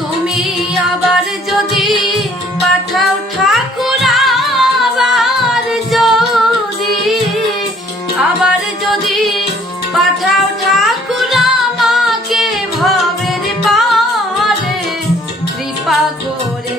তুমি আবার যদি পাঠাও ঠাকুর, আবার আবার যদি পাঠাও ঠাকুর, আমাকে ভবের পারে কৃপা করে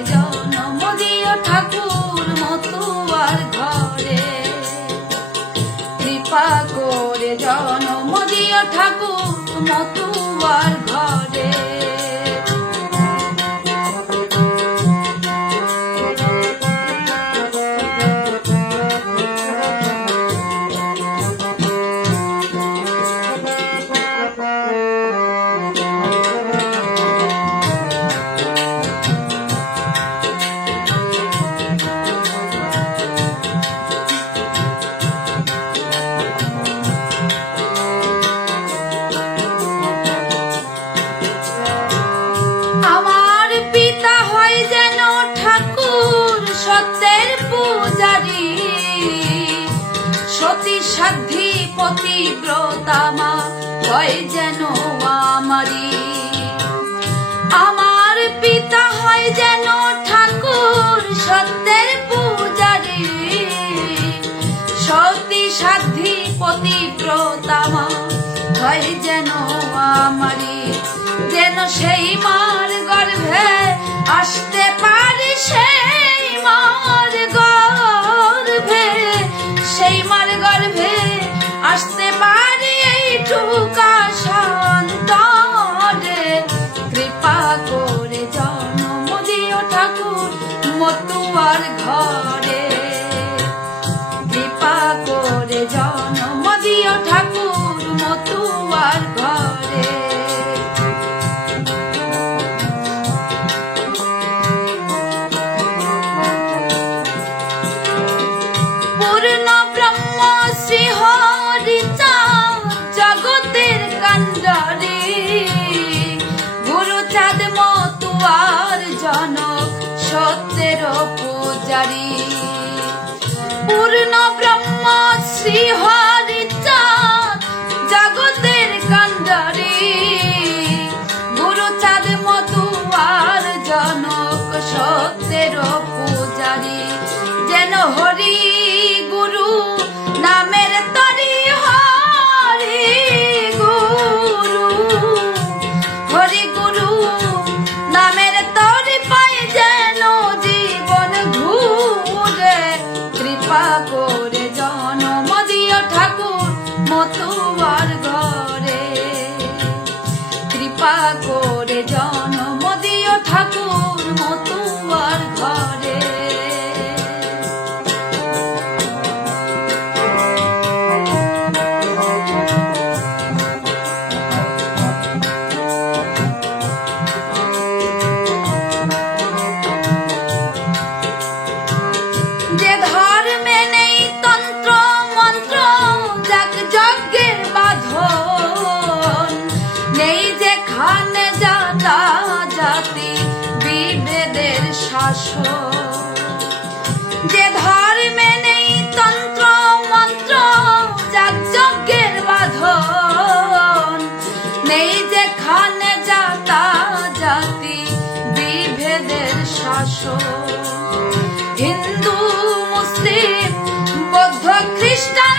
সত্যের পূজারি। সতী সাধ্যি পতিব্রতামা হয় যেন আমারি। আমার পিতা হয় যেন ঠাকুর সত্যের জনক সত্যের পূজারী। পূর্ণ ব্রহ্ম শ্রীহর i'm Paco. যে ধর্মে নেই তন্ত্র, মন্ত্র যাজ্ঞের বাঁধন। নেই যেখানে যাতা জাতি বিভেদের শাসন। হিন্দু, মুসলিম, বৌদ্ধ, খ্রিস্টান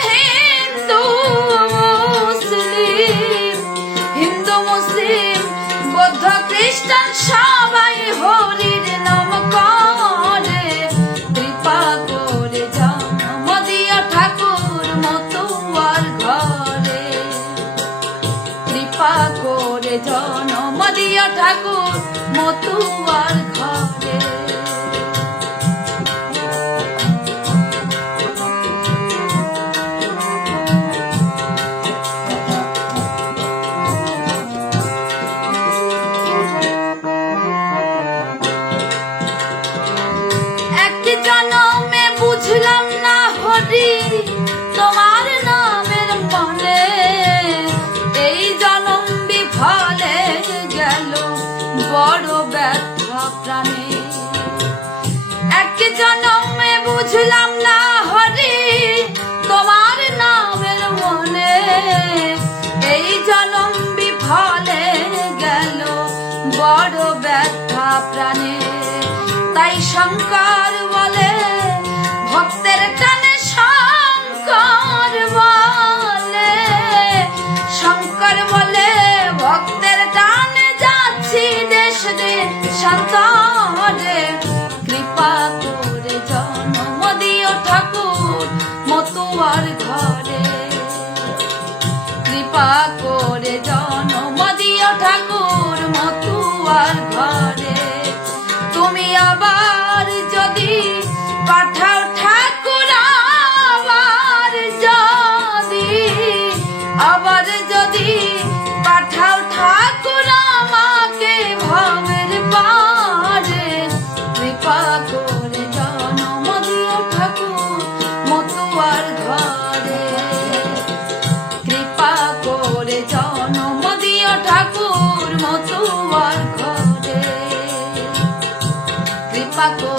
জনম দিয়া ঠাকুর মতুয়ার ঘরে। প্রাণে এক জনমে বুঝলাম না হরি, তোমার নামের মনে। এই জনম বিফলে গেল বড় ব্যথা প্রাণে। তাই শঙ্কর বলে, ভক্তের টানে শঙ্কর দেশ দেশান্তরে কৃপা